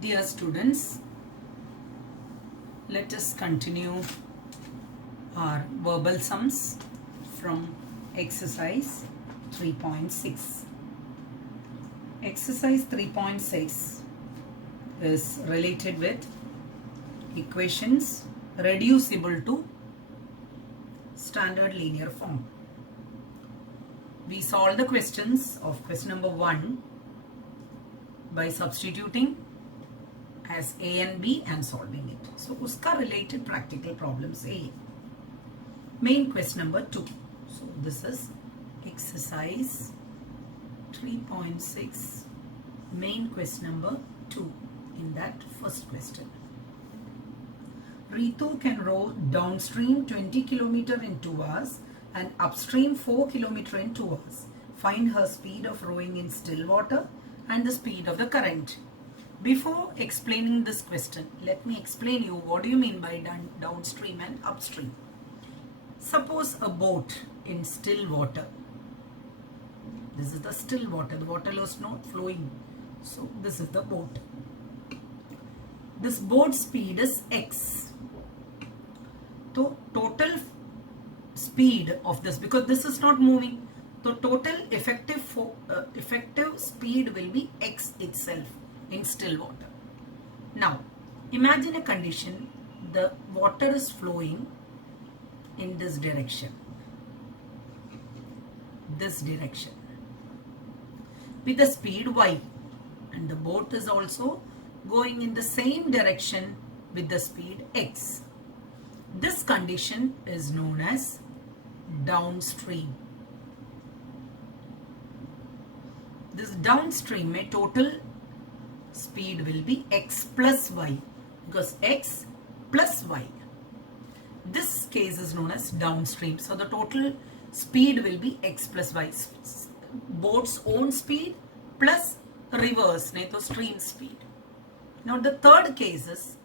Dear students, let us continue our verbal sums from exercise 3.6. Exercise 3.6 is related with equations reducible to standard linear form. We solve the questions of question number 1 by substituting as A and B and solving it. So, uska related practical problems A. Main question number 2. So, this is exercise 3.6, main question number 2 in that first question. Ritu can row downstream 20 km in 2 hours and upstream 4 km in 2 hours. Find her speed of rowing in still water and the speed of the current. Before explaining this question, let me explain you what do you mean by downstream and upstream. Suppose a boat in still water. This is the still water. The water is not flowing. So this is the boat. This boat speed is x. So total speed of this, because this is not moving, so total effective speed will be x itself in still water. Now imagine a condition, the water is flowing in this direction with the speed y, and the boat is also going in the same direction with the speed x. This condition is known as downstream. This downstream mein total speed will be x plus y, because x plus y. This case is known as downstream. So the total speed will be x plus y. Boat's own speed plus reverse, so stream speed. Now the third case is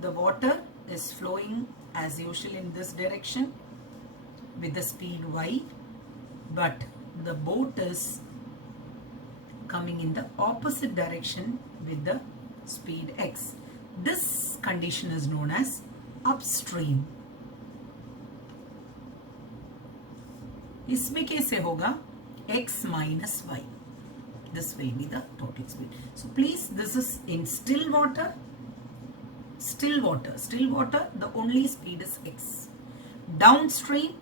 the water is flowing as usual in this direction with the speed y, but the boat is coming in the opposite direction with the speed x. This condition is known as upstream. इसमें कैसे होगा x minus y. This will be the total speed. So please, this is in still water. Still water, the only speed is x. Downstream,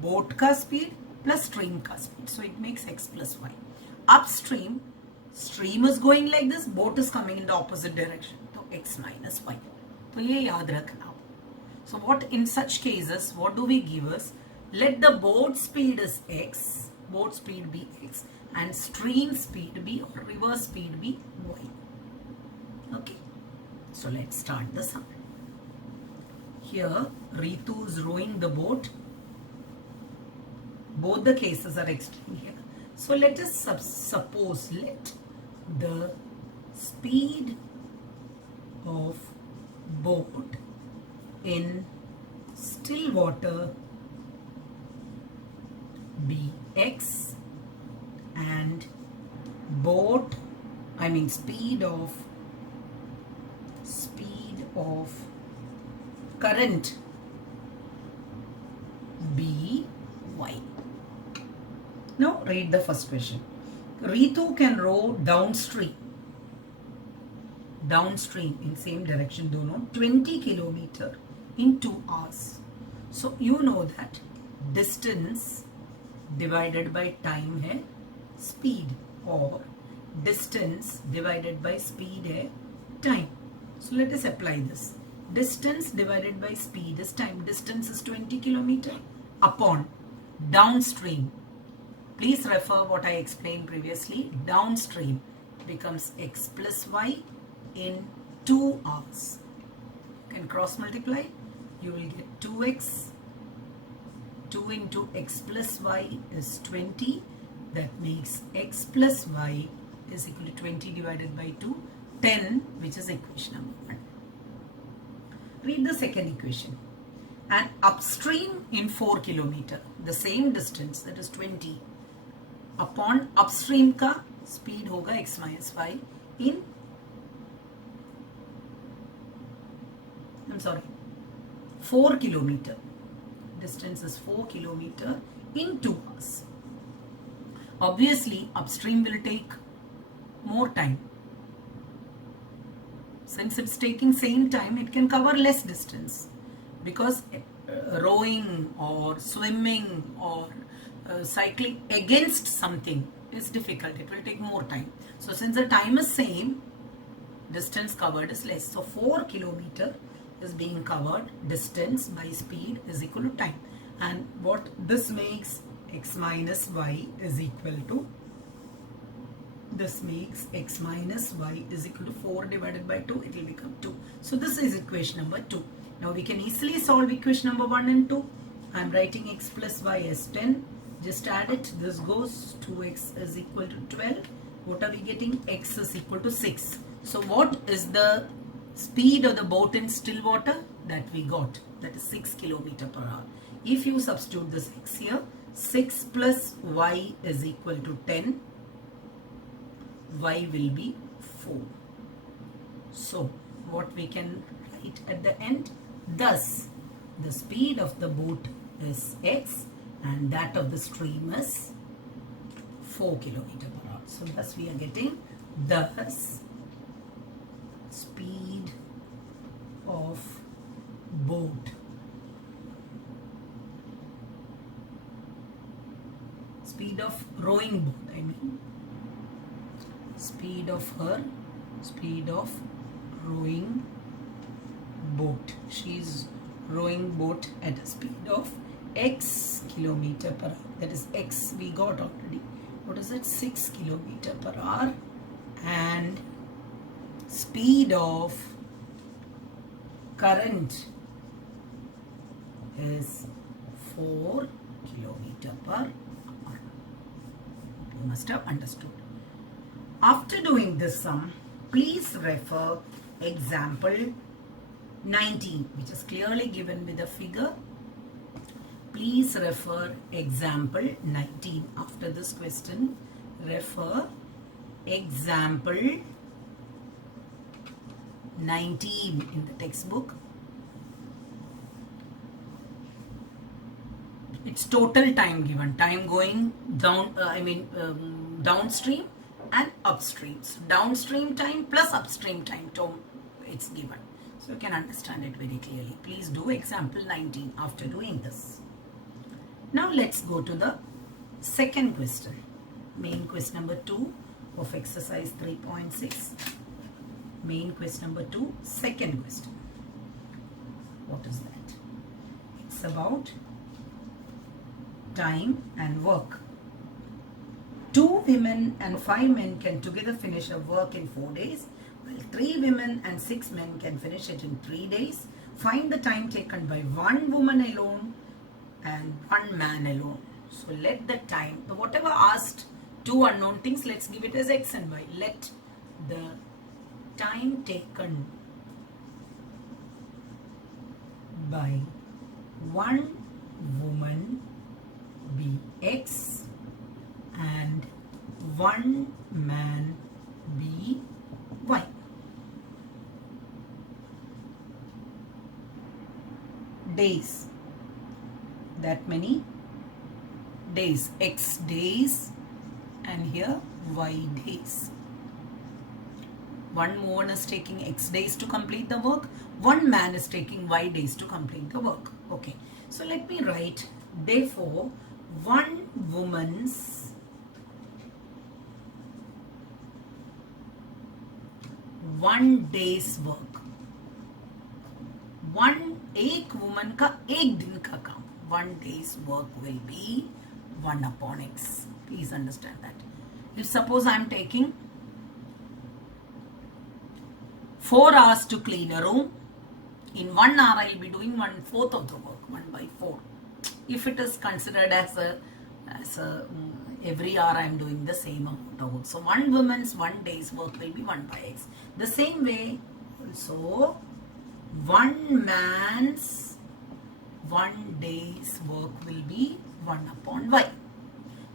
boat ka speed plus stream ka speed. So it makes x plus y. Upstream, stream is going like this, boat is coming in the opposite direction. So x minus y. So ye yaad rakhna. So what in such cases, what do we give us? Let the boat speed is x, boat speed be x, and stream speed be, or reverse speed be y. Okay. So let's start the sum. Here Ritu is rowing the boat. Both the cases are explained here. So let us suppose let the speed of boat in still water be x and speed of current be y. Now read the first question. Ritu can row downstream in same direction dono 20 km in 2 hours. So you know that distance divided by time hai speed, or distance divided by speed hai time. So let us apply this. Distance divided by speed is time. Distance is 20 km upon downstream. Please refer what I explained previously. Downstream becomes x plus y in 2 hours. You can cross multiply. You will get 2x. 2 into x plus y is 20. That makes x plus y is equal to 20 divided by 2, 10, which is equation number 1. Read the second equation. And upstream in 4 km, the same distance, that is 20, upon upstream ka speed hoga x minus y in I'm sorry, 4 kilometer. Distance is 4 kilometer in 2 hours. Obviously, upstream will take more time. Since it's taking same time, it can cover less distance, because rowing or swimming or cycling against something is difficult. It will take more time. So since the time is same, distance covered is less. So 4 kilometer is being covered. Distance by speed is equal to time. And what this makes, x minus y is equal to, this makes x minus y is equal to 4 divided by 2. It will become 2. So this is equation number 2. Now we can easily solve equation number 1 and 2. I am writing x plus y as 10. Just add it. This goes, 2x is equal to 12. What are we getting? X is equal to 6. So what is the speed of the boat in still water? That we got. That is 6 kilometer per hour. If you substitute this x here, 6 plus y is equal to 10. Y will be 4. So what we can write at the end? Thus, the speed of the boat is x and that of the stream is 4 kilometer per hour. So thus we are getting, thus speed of boat speed of rowing boat, I mean speed of rowing boat. She is rowing boat at a speed of x kilometer per hour. That is x we got already. What is it? 6 kilometer per hour. And speed of current is 4 kilometer per hour. You must have understood. After doing this sum, please refer example 19, which is clearly given with a figure. Please refer example 19. After this question, refer example 19 in the textbook. It's total time given. Time going down, downstream and upstream. So downstream time plus upstream time, it's given. So you can understand it very clearly. Please do example 19 after doing this. Now let's go to the second question. Main question number 2 of exercise 3.6. Main question number 2, second question. What is that? It's about time and work. 2 women and 5 men can together finish a work in 4 days, while 3 women and 6 men can finish it in 3 days. Find the time taken by 1 woman alone and 1 man alone. So let the time, whatever asked, 2 unknown things, let's give it as x and y. Let the time taken by 1 woman be x and 1 man be y. Days, that many days, x days, and here y days. 1 woman is taking x days to complete the work, 1 man is taking y days to complete the work. Okay, so let me write, therefore 1 woman's 1 day's work, 1 woman का 1 दिन का काम, 1 day's work will be 1 upon x. Please understand that. If suppose I am taking 4 hours to clean a room, in 1 hour I will be doing 1/4 of the work, 1 by 4. If it is considered as a every hour I am doing the same amount of work. So 1 woman's 1 day's work will be 1 by x. The same way also 1 man's 1 day's work will be 1 upon y.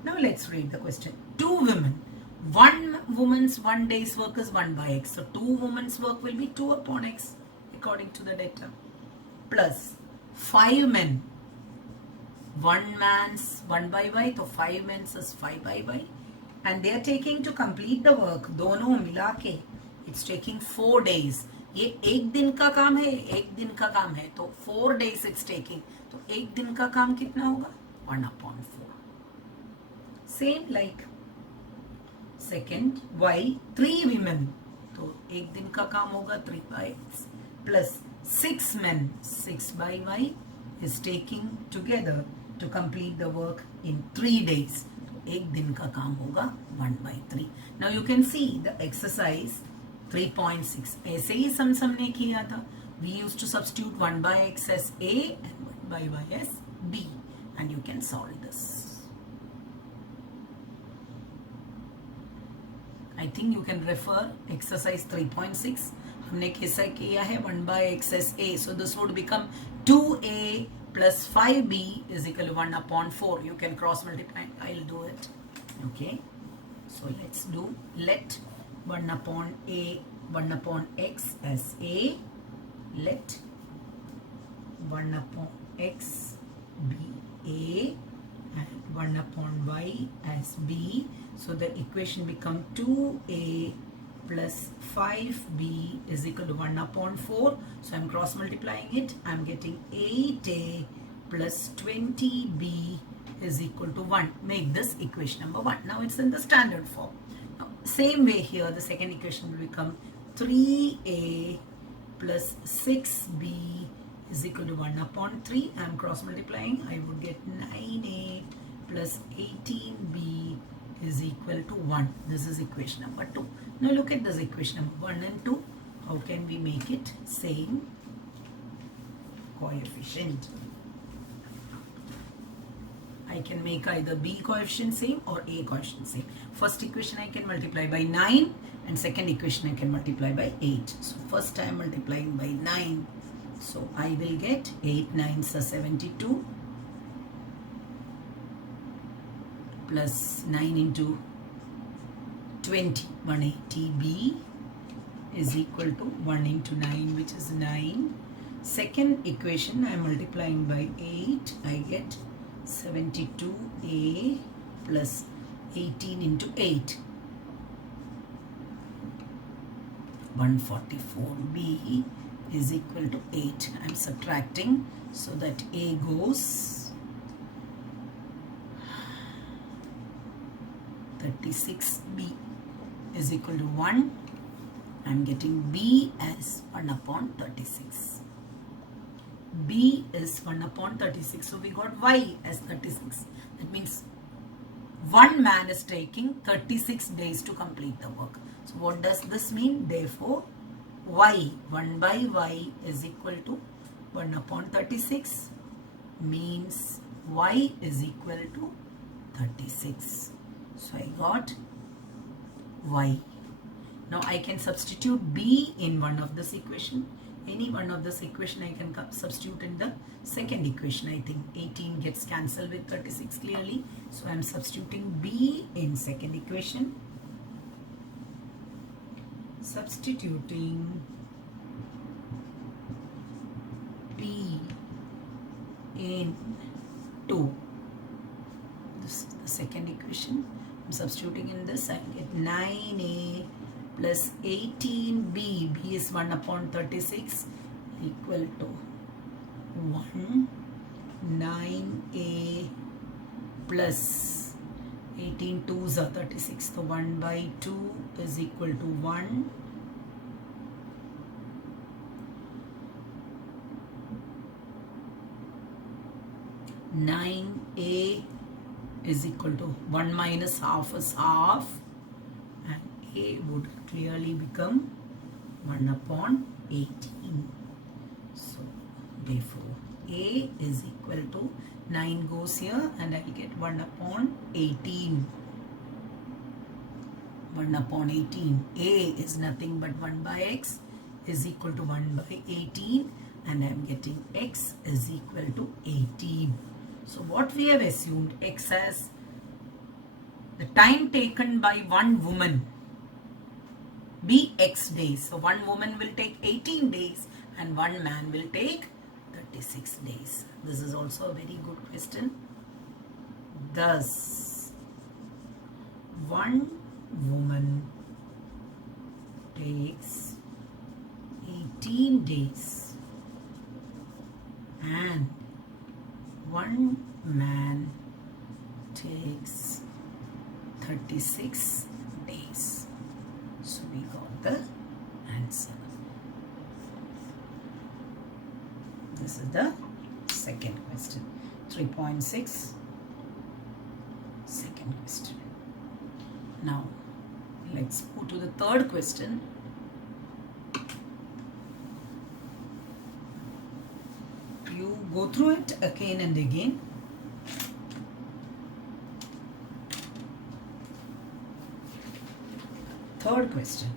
Now let's read the question. 2 women. 1 woman's 1 day's work is 1 by x. So 2 women's work will be 2 upon x according to the data. plus 5 men. One man's 1 by y, so 5 men's is 5 by y. And they are taking to complete the work, दोनों मिला के, it's taking 4 days. ये एक दिन का काम है, एक दिन का काम है, तो 4 days it's taking. तो एक दिन का काम कितना होगा? 1/4. Same like second, y 3 women. तो एक दिन का काम होगा 3 by x plus 6 men. 6 by y is taking together to complete the work in 3 days. तो एक दिन का काम होगा 1/3. Now you can see the exercise 3.6. ऐसे ही हमने किया था. We used to substitute 1 by x as a and 1 by y as b, and you can solve this. I think you can refer exercise 3.6. हमने कैसा किया है 1 by x as a. So this would become 2a plus 5b is equal to 1/4. You can cross multiply. I'll do it. Okay. So let's do let 1/x as a. Let 1/x be a and 1/y as b. So the equation become 2a plus 5b is equal to 1/4. So I'm cross multiplying it. I'm getting 8a plus 20b is equal to 1. Make this equation number 1. Now it's in the standard form. Now, same way here, the second equation will become 3a plus 6b is equal to 1/3. I'm cross multiplying. I would get 9a plus 18b is equal to 1. This is equation number 2. Now look at this equation number 1 and 2. How can we make it same coefficient? I can make either b coefficient same or a coefficient same. First equation I can multiply by 9 and second equation I can multiply by 8. So first I am multiplying by 9. So I will get 8 9s are 72 plus 9 into 20, 180b is equal to 1 into 9, which is 9. Second equation I am multiplying by 8. I get 72a plus 18 into 8. 144b is equal to 8. I am subtracting so that a goes 36b is equal to 1. I am getting b as 1/36. B is 1/36. So we got y as 36. That means one man is taking 36 days to complete the work. So what does this mean? Therefore, y, 1 by y is equal to 1/36 means y is equal to 36. So I got y. Now I can substitute b in one of this equation. Any one of this equation I can substitute in the second equation. I think 18 gets cancelled with 36 clearly. So I am substituting b in second equation. Substituting b in 2. This is the second equation. I'm substituting in this. I get 9a plus 18b. b is 1/36 equal to 1. 9a plus 18 2s are 36. So 1 by 2 is equal to 1. 9a is equal to 1 minus half is half, and a would clearly become 1/18. So therefore a is equal to 9 goes here and I will get 1/18. 1/18. A is nothing but 1 by x is equal to 1 by 18, and I am getting x is equal to 18. So what we have assumed, x as the time taken by one woman be x days. So one woman will take 18 days and one man will take 36 days. This is also a very good question. Thus, one woman takes 18 days and one man takes 36 days. So we got the answer. This is the second question. 3.6, second question. Now let's move to the third question. You go through it again and again. Third question.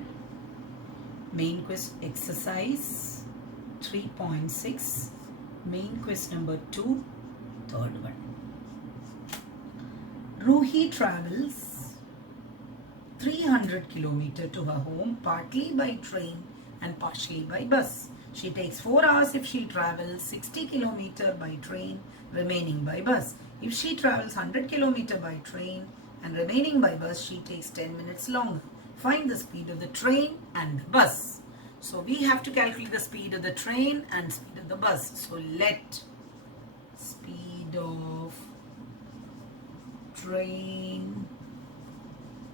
Main quest exercise 3.6. Main quest number 2. Third one. Ruhi travels 300 km to her home, partly by train and partially by bus. She takes 4 hours if she travels 60 km by train, remaining by bus. If she travels 100 km by train and remaining by bus, she takes 10 minutes longer. Find the speed of the train and the bus. So we have to calculate the speed of the train and speed of the bus. So let speed of train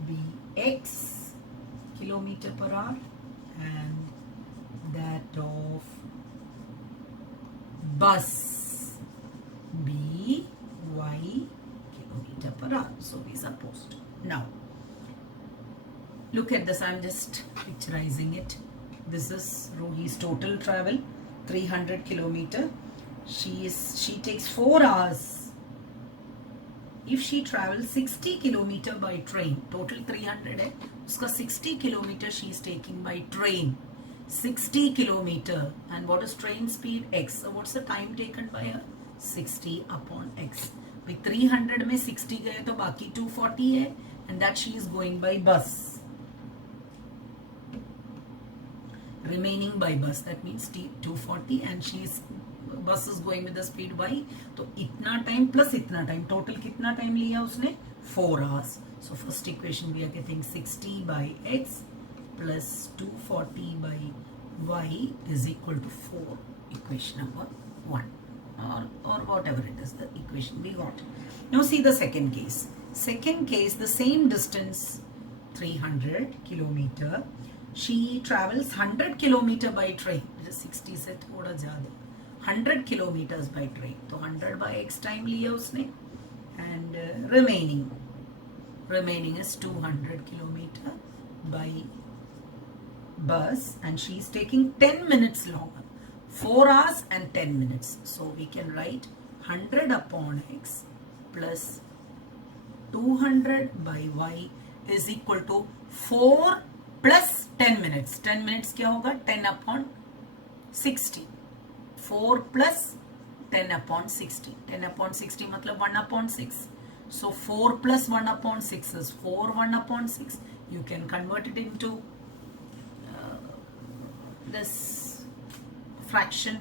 be x kilometer per hour and that of bus be y kilometer per hour. So we supposed. Now look at this. I'm just picturizing it. This is Ruhi's total travel, 300 km. She takes 4 hours if she travels 60 km by train. Total 300 है, उसका 60 km she is taking by train. 60 km. And what is train speed? X. So what's the time taken by her? 60 upon x. With 300 में 60 गए तो बाकी 240 है, and that she is going by bus. Remaining by bus, that means 240, and bus is going with the speed y. तो इतना time plus इतना time, total कितना time लिया उसने? 4 hours. So first equation we are getting 60 by x plus 240 by y is equal to 4. Equation number 1, or whatever it is, the equation we got. Now see the second case. Second case, the same distance, 300 km. She travels 100 km by train. 60 से थोड़ा ज़्यादा. 100 kilometers by train. तो 100 by x time लिया उसने. And remaining is 200 km by bus. And she is taking 10 minutes longer. 4 hours and 10 minutes. So we can write 100 upon x plus 200 by y is equal to 4 plus 10 minutes. 10 minutes क्या होगा? 10 upon 60. 4 plus 10 upon 60. 10 upon 60 मतलब 1 upon 6. So 4 plus 1 upon 6 is 4 1 upon 6. You can convert it into this fraction.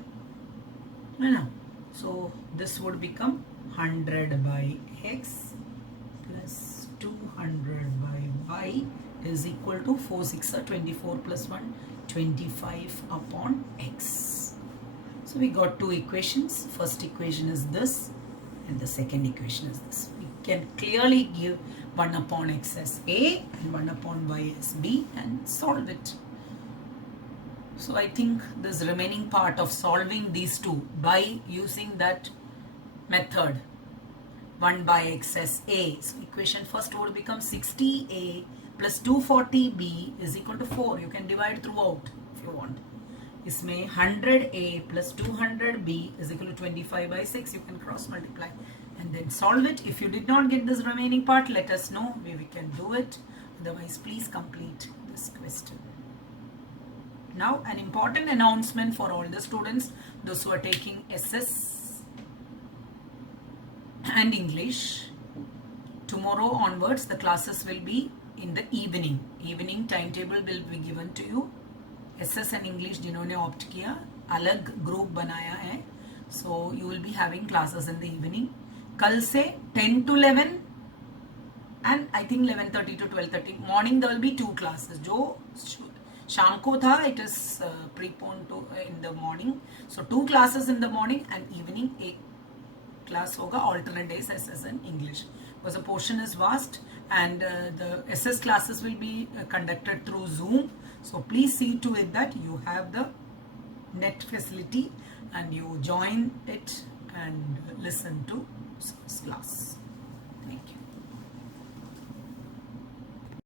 No. So this would become 100 by x plus 200 by y is equal to 4 6 are 24 plus 1 25 upon x. So we got two equations. First equation is this and the second equation is this. We can clearly give 1 upon x as a and 1 upon y as b and solve it. So I think this remaining part of solving these two by using that method, 1 by x as a. So equation first would become 60a plus 240b is equal to 4. You can divide throughout if you want. इसमें 100a plus 200b is equal to 25 by 6. You can cross multiply and then solve it. If you did not get this remaining part, let us know. We can do it. Otherwise, please complete this question. Now, an important announcement for all the students, those who are taking SS and English. Tomorrow onwards, the classes will be in the evening. Evening timetable will be given to you. SS and English जिन्होंने opt किया, अलग group बनाया है. So you will be having classes in the evening. Kal se 10 to 11 and I think 11:30 to 12:30. Morning there will be 2 classes. जो शाम को था, it is preponed to in the morning. So 2 classes in the morning and evening 1 class होगा alternate days SS and English. Because the portion is vast and the SS classes will be conducted through Zoom. So please see to it that you have the net facility and you join it and listen to this class. Thank you.